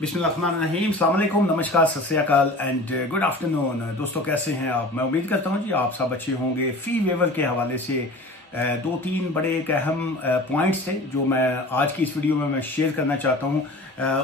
बिस्मिल्लाहिर्रहमानिर्रहीम, अस्सलाम वालेकुम, नमस्कार, सत श्री अकाल एंड गुड आफ्टरनून। दोस्तों कैसे हैं आप? मैं उम्मीद करता हूं जी आप सब अच्छे होंगे। फी वेवर के हवाले से दो तीन बड़े एक अहम पॉइंट्स थे जो मैं आज की इस वीडियो में मैं शेयर करना चाहता हूं।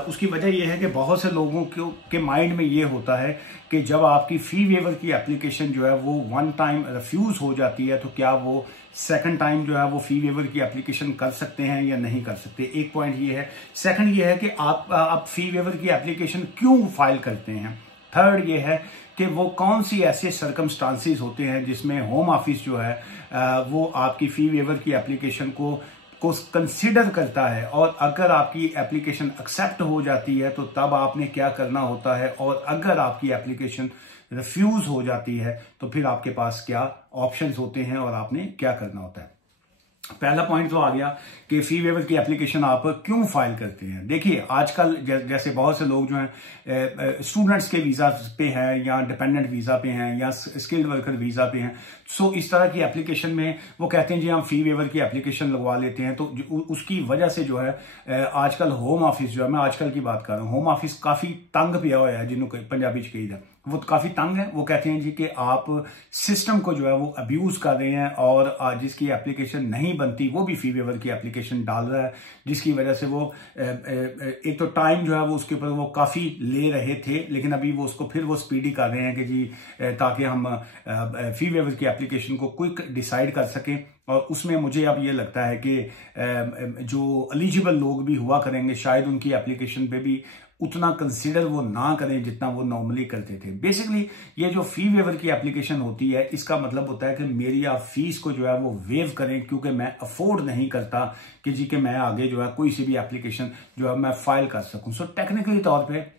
उसकी वजह यह है कि बहुत से लोगों के माइंड में ये होता है कि जब आपकी फी वेवर की एप्लीकेशन जो है वो वन टाइम रिफ्यूज हो जाती है तो क्या वो सेकंड टाइम जो है वो फी वेवर की एप्लीकेशन कर सकते हैं या नहीं कर सकते। एक पॉइंट ये है। सेकंड ये है कि आप फी वेवर की एप्लीकेशन क्यों फाइल करते हैं। थर्ड ये है कि वो कौन सी ऐसे सर्कमस्टांसिस होते हैं जिसमें होम ऑफिस जो है वो आपकी फी वेवर की एप्लीकेशन को कंसिडर करता है, और अगर आपकी एप्लीकेशन एक्सेप्ट हो जाती है तो तब आपने क्या करना होता है, और अगर आपकी एप्लीकेशन रिफ्यूज हो जाती है तो फिर आपके पास क्या ऑप्शंस होते हैं और आपने क्या करना होता है। पहला पॉइंट तो आ गया कि फी वेवर की एप्लीकेशन आप क्यों फाइल करते हैं। देखिए आजकल जैसे बहुत से लोग जो हैं स्टूडेंट्स के वीजा पे हैं या डिपेंडेंट वीजा पे हैं या स्किल्ड वर्कर वीजा पे हैं, सो इस तरह की एप्लीकेशन में वो कहते हैं जी हम फी वेवर की एप्लीकेशन लगवा लेते हैं। तो उसकी वजह से जो है आजकल होम ऑफिस जो है, मैं आजकल की बात कर रहा हूँ, होम ऑफिस काफी तंग पिया हुआ है, जिन्होंने पंजाबी च कही जाए वो काफी तंग है। वो कहते हैं जी कि आप सिस्टम को जो है वो अब्यूज कर रहे हैं और जिसकी एप्लीकेशन नहीं बनती वो भी फी वेवर की एप्लीकेशन डाल रहा है, जिसकी वजह से वो एक तो टाइम जो है वो उसके ऊपर वो काफी ले रहे थे, लेकिन अभी वो उसको फिर वो स्पीडी कर रहे हैं कि जी ताकि हम फी वेवर की एप्लीकेशन को क्विक डिसाइड कर सकें। और उसमें मुझे अब ये लगता है कि जो एलिजिबल लोग भी हुआ करेंगे शायद उनकी एप्लीकेशन पे भी उतना कंसीडर वो ना करें जितना वो नॉर्मली करते थे। बेसिकली ये जो फी वेवर की एप्लीकेशन होती है इसका मतलब होता है कि मेरी आप फीस को जो है वो वेव करें, क्योंकि मैं अफोर्ड नहीं करता कि जी कि मैं आगे जो है कोई सी भी एप्लीकेशन जो है मैं फाइल कर सकूं। सो टेक्निकली तौर पे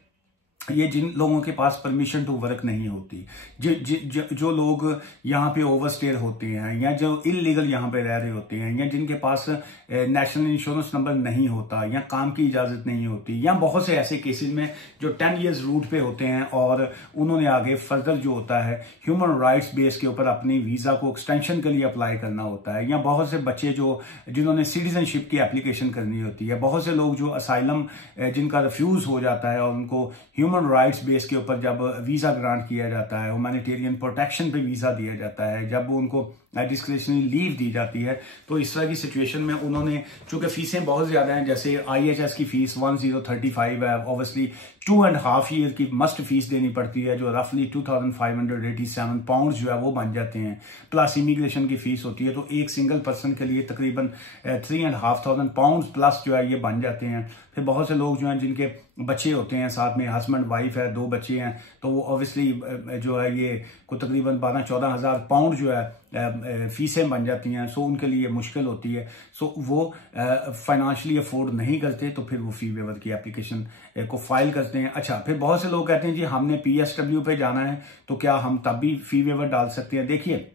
ये जिन लोगों के पास परमिशन टू वर्क नहीं होती, जो लोग यहाँ पे ओवरस्टेयर होते हैं या जो इलीगल यहाँ पे रह रहे होते हैं या जिनके पास नेशनल इंश्योरेंस नंबर नहीं होता या काम की इजाजत नहीं होती, या बहुत से ऐसे केसेस में जो 10 इयर्स रूट पे होते हैं और उन्होंने आगे फर्दर जो होता है ह्यूमन राइट्स बेस के ऊपर अपनी वीजा को एक्सटेंशन के लिए अप्लाई करना होता है, या बहुत से बच्चे जिन्होंने सिटीजनशिप की एप्लीकेशन करनी होती है, बहुत से लोग जो असाइलम जिनका रिफ्यूज हो जाता है और उनको ह्यूमन राइट्स बेस के ऊपर जब वीजा ग्रांट किया जाता है, ह्यूमैनिटेरियन प्रोटेक्शन पे वीजा दिया जाता है, जब उनको डिस्क्रिशनरी लीव दी जाती है, तो इस तरह की सिचुएशन में उन्होंने चूंकि फीसें बहुत ज्यादा हैं, जैसे IHS की फीस 1035 है, ऑब्वियसली 2.5 ईयर की मस्ट फीस देनी पड़ती है जो रफली 2587 पाउंड जो है वो बन जाते हैं, प्लस इमिग्रेशन की फीस होती है, तो एक सिंगल पर्सन के लिए तकरीबन 3,500 पाउंड प्लस जो है ये बन जाते हैं। फिर बहुत से लोग जो हैं जिनके बच्चे होते हैं, साथ में हस्बैंड वाइफ है, 2 बच्चे हैं, तो वो ऑब्वियसली जो है ये को तकरीबन 12-14 हज़ार पाउंड जो है फीसें बन जाती हैं। सो उनके लिए मुश्किल होती है, सो वो फाइनेंशियली अफोर्ड नहीं करते, तो फिर वो फी वेवर की एप्लीकेशन को फाइल करते हैं। अच्छा, फिर बहुत से लोग कहते हैं जी हमने PSW पे जाना है तो क्या हम तब भी फी वेवर डाल सकते हैं। देखिए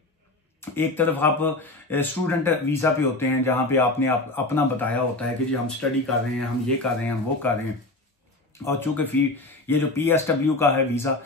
एक तरफ आप स्टूडेंट वीजा पे होते हैं जहां पे आपने अपना बताया होता है कि जी हम स्टडी कर रहे हैं, हम ये कर रहे हैं, हम वो कर रहे हैं, और चूंकि ये जो PSW का है वीजा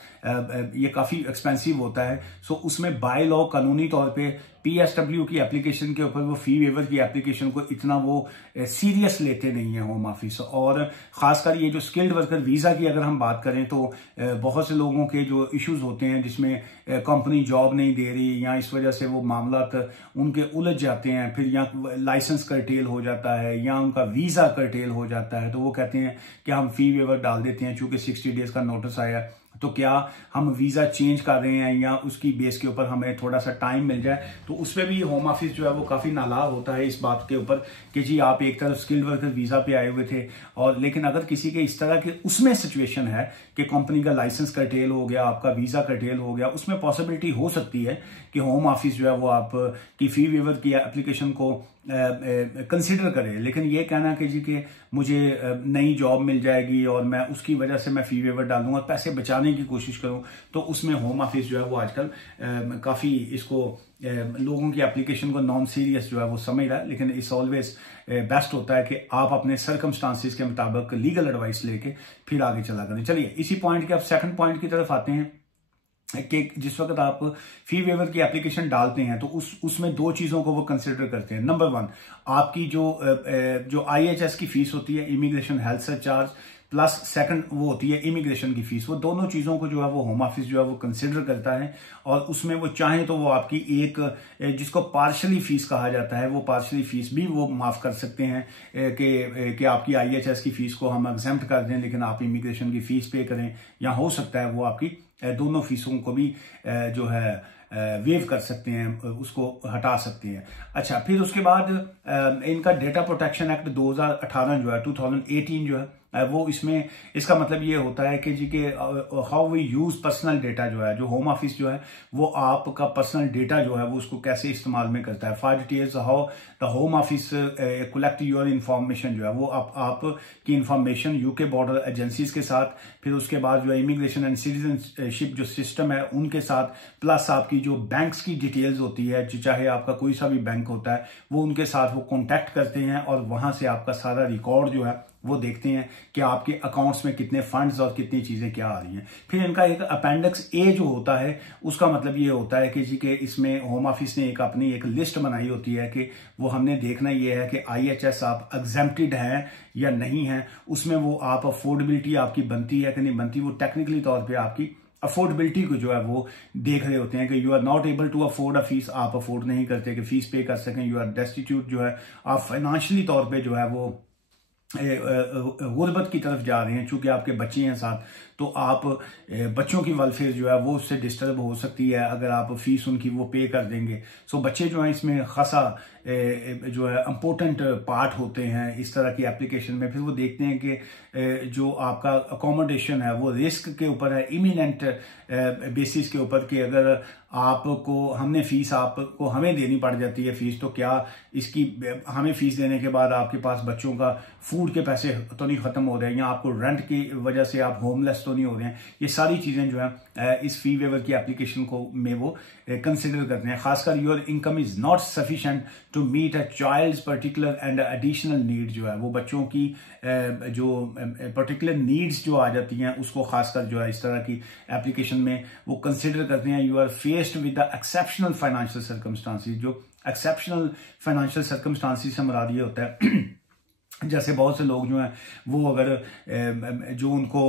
ये काफी एक्सपेंसिव होता है, सो उसमें बाय लॉ कानूनी तौर पे PSW की एप्लीकेशन के ऊपर वो फी वेवर की एप्लीकेशन को इतना वो सीरियस लेते नहीं है होम ऑफिस। और खासकर ये जो स्किल्ड वर्कर वीजा की अगर हम बात करें तो बहुत से लोगों के जो इश्यूज होते हैं जिसमें कंपनी जॉब नहीं दे रही या इस वजह से वो मामला उनके उलझ जाते हैं, फिर या लाइसेंस कर्टेल हो जाता है या उनका वीजा कर्टेल हो जाता है, तो वो कहते हैं कि हम फी वेवर डाल देते हैं चूंकि 60 डेज का नोटिस आया, तो क्या हम वीजा चेंज कर रहे हैं या उसकी बेस के ऊपर हमें थोड़ा सा टाइम मिल जाए। तो उसमें भी होम ऑफिस जो है वो काफी नालायक होता है इस बात के ऊपर कि जी आप एक तरफ स्किल्ड वर्कर वीजा पे आए हुए थे, और लेकिन अगर किसी के इस तरह के उसमें सिचुएशन है कि कंपनी का लाइसेंस कर्टेल हो गया, आपका वीजा कर्टेल हो गया, उसमें पॉसिबिलिटी हो सकती है कि होम ऑफिस जो है वो आप की फी वेवर की एप्लीकेशन को कंसिडर करे। लेकिन ये कहना कि जी कि मुझे नई जॉब मिल जाएगी और मैं उसकी वजह से मैं फी वेवर डालूंगा, पैसे बचाने की कोशिश करूं, तो उसमें होम ऑफिस जो है वो आजकल काफी इसको लोगों की एप्लीकेशन को नॉन सीरियस जो है वो समझ रहा है। लेकिन इट्स ऑलवेज बेस्ट होता है कि आप अपने सर्कमस्टांसिस के मुताबिक लीगल एडवाइस लेके फिर आगे चला करें। चलिए इसी पॉइंट के अब सेकंड पॉइंट की तरफ आते हैं कि जिस वक्त आप फी वेवर की एप्लीकेशन डालते हैं तो उसमें 2 चीजों को वो कंसिडर करते हैं। नंबर 1, आपकी जो IHS की फीस होती है, immigration health surcharge, plus second वो होती है इमिग्रेशन की फीस। वो दोनों चीजों को जो है वो होम ऑफिस जो है वो कंसिडर करता है, और उसमें वो चाहे तो वो आपकी एक जिसको पार्शली फीस कहा जाता है, वो पार्शली फीस भी वो माफ कर सकते हैं कि आपकी IHS की फीस को हम एग्जेम्प्ट कर दें, लेकिन आप इमिग्रेशन की फीस पे करें, या हो सकता है वो आपकी दोनों फीसों को भी जो है वेव कर सकते हैं, उसको हटा सकते हैं। अच्छा, फिर उसके बाद इनका डेटा प्रोटेक्शन एक्ट 2018 जो है 2018 जो है वो इसमें इसका मतलब ये होता है कि जी के how we use personal data जो है, जो होम ऑफिस जो है वो आपका पर्सनल डेटा जो है वो उसको कैसे इस्तेमाल में करता है। For details how the home office collect your information जो है वो आप की इंफॉर्मेशन यूके बॉर्डर एजेंसीज के साथ, फिर उसके बाद जो है इमिग्रेशन एंड सिटीजनशिप जो सिस्टम है उनके साथ, प्लस आपकी जो बैंक्स की डिटेल्स होती है, चाहे आपका कोई सा भी बैंक होता है, वो उनके साथ वो कॉन्टैक्ट करते हैं और वहां से आपका सारा रिकॉर्ड जो है वो देखते हैं कि आपके अकाउंट्स में कितने फंड्स और कितनी चीजें क्या आ रही हैं। फिर इनका एक अपेंडिक्स ए जो होता है उसका मतलब ये होता है कि जी के इसमें होम ऑफिस ने अपनी एक लिस्ट बनाई होती है कि वो हमने देखना ये है कि IHS आप एग्जेम्प्टेड हैं या नहीं है। उसमें वो आप अफोर्डेबिलिटी आपकी बनती है कि नहीं बनती, वो टेक्निकली तौर पर आपकी अफोर्डेबिलिटी को जो है वो देख रहे होते हैं कि you are not able to afford a fees, आप अफोर्ड नहीं करते कि फीस पे कर सकें, यू आर डेस्टिट्यूट जो है, आप फाइनेंशियली तौर पे जो है वो गुर्बत की तरफ जा रहे हैं, चूंकि आपके बच्चे हैं साथ, तो आप बच्चों की वेलफेयर जो है वो उससे डिस्टर्ब हो सकती है अगर आप फीस उनकी वो पे कर देंगे। सो बच्चे जो हैं इसमें खासा जो है इम्पोर्टेंट पार्ट होते हैं इस तरह की एप्लीकेशन में। फिर वो देखते हैं कि जो आपका अकोमोडेशन है वो रिस्क के ऊपर है, इमिनेंट बेसिस के ऊपर, कि अगर आपको हमने फीस आपको हमें देनी पड़ जाती है फीस, तो क्या इसकी हमें फीस देने के बाद आपके पास बच्चों का फूड के पैसे तो नहीं खत्म हो रहे हैं, या आपको रेंट की वजह से आप होमलेस तो नहीं हो रहे हैं। ये सारी चीजें जो है इस फी वेवर की एप्लीकेशन को में वो कंसिडर करते हैं। खासकर your income is not sufficient to meet a child's particular and additional need जो है, वो बच्चों की जो पर्टिकुलर नीड्स जो आ जाती हैं उसको खासकर जो है इस तरह की एप्लीकेशन में वो कंसिडर करते हैं। You are faced with the exceptional financial circumstances, जो एक्सेप्शनल फाइनेंशियल सर्कमस्टांसिस से मुराद ये होता है जैसे बहुत से लोग जो हैं वो अगर जो उनको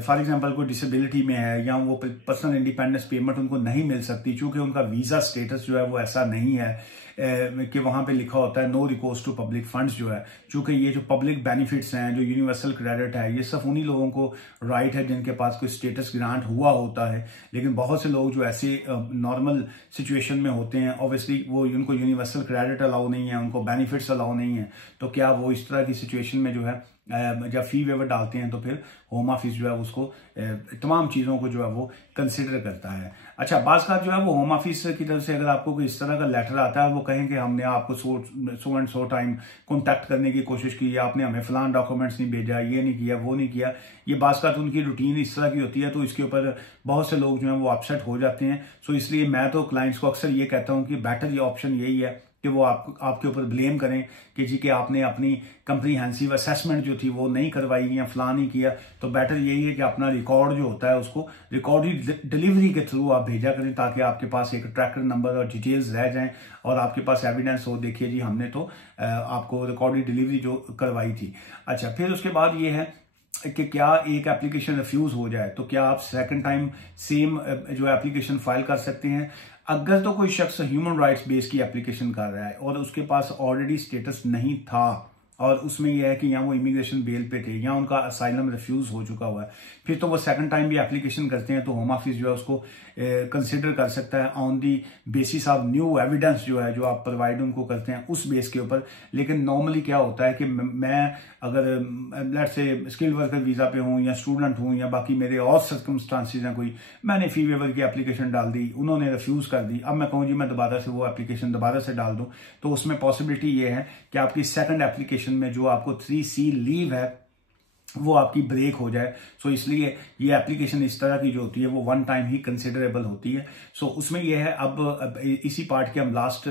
फॉर एग्जांपल कोई डिसेबिलिटी में है या वो पर्सनल इंडिपेंडेंस पेमेंट उनको नहीं मिल सकती, चूंकि उनका वीजा स्टेटस जो है वो ऐसा नहीं है कि वहां पे लिखा होता है no recourse to public funds जो है, चूंकि ये जो पब्लिक बेनिफिट्स हैं, जो यूनिवर्सल क्रेडिट है, ये सब उन्हीं लोगों को राइट है जिनके पास कोई स्टेटस ग्रांट हुआ होता है। लेकिन बहुत से लोग जो ऐसे नॉर्मल सिचुएशन में होते हैं, ऑब्वियसली वो उनको यूनिवर्सल क्रेडिट अलाउ नहीं है, उनको बेनिफिट्स अलाउ नहीं है, तो क्या वो इस तरह की सिचुएशन में जो है जब फी वेवर डालते हैं तो फिर होम ऑफिस जो है उसको तमाम चीज़ों को जो है वो कंसिडर करता है। अच्छा, बाज़ का जो है वो होम ऑफिस की तरफ से अगर आपको कोई इस तरह का लेटर आता है, वो कहें कि हमने आपको so and so time contact करने की कोशिश की, आपने हमें फलान डॉक्यूमेंट्स नहीं भेजा, ये नहीं किया, वो नहीं किया, ये बाज़ का तो उनकी रूटीन इस तरह की होती है, तो इसके ऊपर बहुत से लोग जो है वो अपसेट हो जाते हैं। सो इसलिए मैं तो क्लाइंट्स को अक्सर ये कहता हूँ कि बेटर ये ऑप्शन यही है कि वो आपके ऊपर ब्लेम करें कि जी कि आपने अपनी कंप्रीहेंसिव असेसमेंट जो थी वो नहीं करवाई या फलां नहीं किया, तो बेटर यही है कि अपना रिकॉर्ड जो होता है उसको रिकॉर्डेड डिलीवरी के थ्रू आप भेजा करें, ताकि आपके पास एक ट्रैकर नंबर और डिटेल्स रह जाएं और आपके पास एविडेंस हो, देखिए जी हमने तो आपको रिकॉर्डेड डिलीवरी जो करवाई थी। अच्छा, फिर उसके बाद ये है कि क्या एक एप्लीकेशन रिफ्यूज हो जाए तो क्या आप सेकंड टाइम सेम जो एप्लीकेशन फाइल कर सकते हैं। अगर तो कोई शख्स ह्यूमन राइट्स बेस की एप्लीकेशन कर रहा है और उसके पास ऑलरेडी स्टेटस नहीं था और उसमें यह है कि या वो इमिग्रेशन बेल पे थे या उनका असाइलम रिफ्यूज हो चुका हुआ है, फिर तो वो सेकंड टाइम भी एप्लीकेशन करते हैं, तो होम ऑफिस जो है उसको कंसिडर कर सकता है on the basis of new evidence जो है जो आप प्रोवाइड उनको करते हैं उस बेस के ऊपर। लेकिन नॉर्मली क्या होता है कि मैं अगर लेट से स्किल्ड वर्कर वीजा पे हूँ या स्टूडेंट हूँ या बाकी मेरे और सर्कमस्टांसिस हैं कोई, मैंने फी वेवर की एप्लीकेशन डाल दी, उन्होंने रिफ्यूज कर दी, अब मैं कहूँ जी मैं दोबारा से वो एप्लीकेशन दोबारा से डाल दूँ, तो उसमें पॉसिबिलिटी ये है कि आपकी सेकंड एप्लीकेशन में जो आपको 3C लीव है वो आपकी ब्रेक हो जाए। सो इसलिए ये एप्लीकेशन इस तरह की जो होती है वो वन टाइम ही कंसिडरेबल होती है। सो उसमें ये है, अब इसी पार्ट के हम लास्ट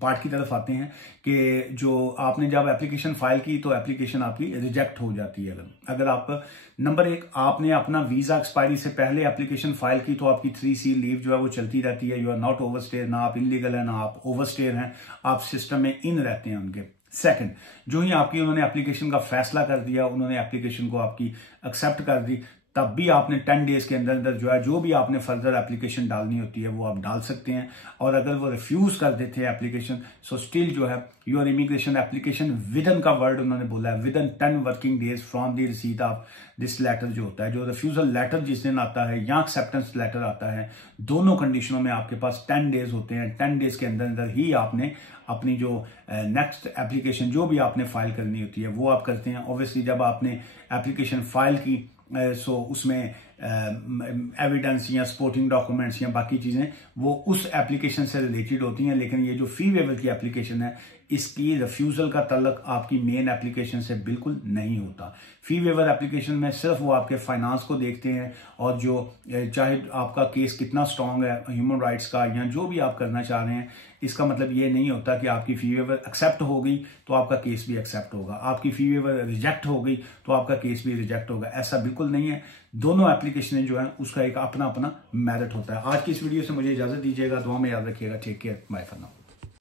पार्ट की तरफ आते हैं कि जो आपने जब एप्लीकेशन फाइल की तो एप्लीकेशन आपकी रिजेक्ट हो जाती है। अगर आप नंबर एक आपने अपना वीजा एक्सपायरी से पहले एप्लीकेशन फाइल की तो आपकी 3C लीव जो है वो चलती रहती है। यू आर नॉट ओवरस्टेयर, ना आप इलीगल है ना आप ओवरस्टेयर हैं, आप सिस्टम में इन रहते हैं उनके। सेकंड, जो ही आपकी उन्होंने एप्लीकेशन का फैसला कर दिया, उन्होंने एप्लीकेशन को आपकी एक्सेप्ट कर दी, तब भी आपने 10 डेज के अंदर अंदर जो है जो भी आपने फर्दर एप्लीकेशन डालनी होती है वो आप डाल सकते हैं। और अगर वो रिफ्यूज कर देते हैं एप्लीकेशन, सो स्टिल जो है योर इमिग्रेशन एप्लीकेशन विदन का वर्ड उन्होंने बोला है, within 10 working days from the receipt of this letter जो होता है, जो रिफ्यूजल लेटर जिस दिन आता है या एक्सेप्टेंस लेटर आता है, दोनों कंडीशनों में आपके पास 10 डेज होते हैं। 10 डेज के अंदर अंदर ही आपने अपनी जो नेक्स्ट एप्लीकेशन जो भी आपने फाइल करनी होती है वो आप करते हैं। ऑब्वियसली जब आपने एप्लीकेशन फाइल की सो उसमें एविडेंस या सपोर्टिंग डॉक्यूमेंट्स या बाकी चीजें वो उस एप्लीकेशन से रिलेटेड होती हैं, लेकिन ये जो फी वेवर की एप्लीकेशन है इसकी रिफ्यूजल का तल्लक आपकी मेन एप्लीकेशन से बिल्कुल नहीं होता। फी वेवर एप्लीकेशन में सिर्फ वो आपके फाइनेंस को देखते हैं और जो चाहे आपका केस कितना स्ट्रांग है ह्यूमन राइट्स का या जो भी आप करना चाह रहे हैं, इसका मतलब ये नहीं होता कि आपकी फी वेवर एक्सेप्ट हो गई तो आपका केस भी एक्सेप्ट होगा, आपकी फी वेवर रिजेक्ट हो गई तो आपका केस भी रिजेक्ट होगा। ऐसा बिल्कुल नहीं है। दोनों एप्लीकेशन जो है उसका एक अपना अपना मेरिट होता है। आज की इस वीडियो से मुझे इजाजत दीजिएगा, दुआ में याद रखिएगा। Take care, bye for now.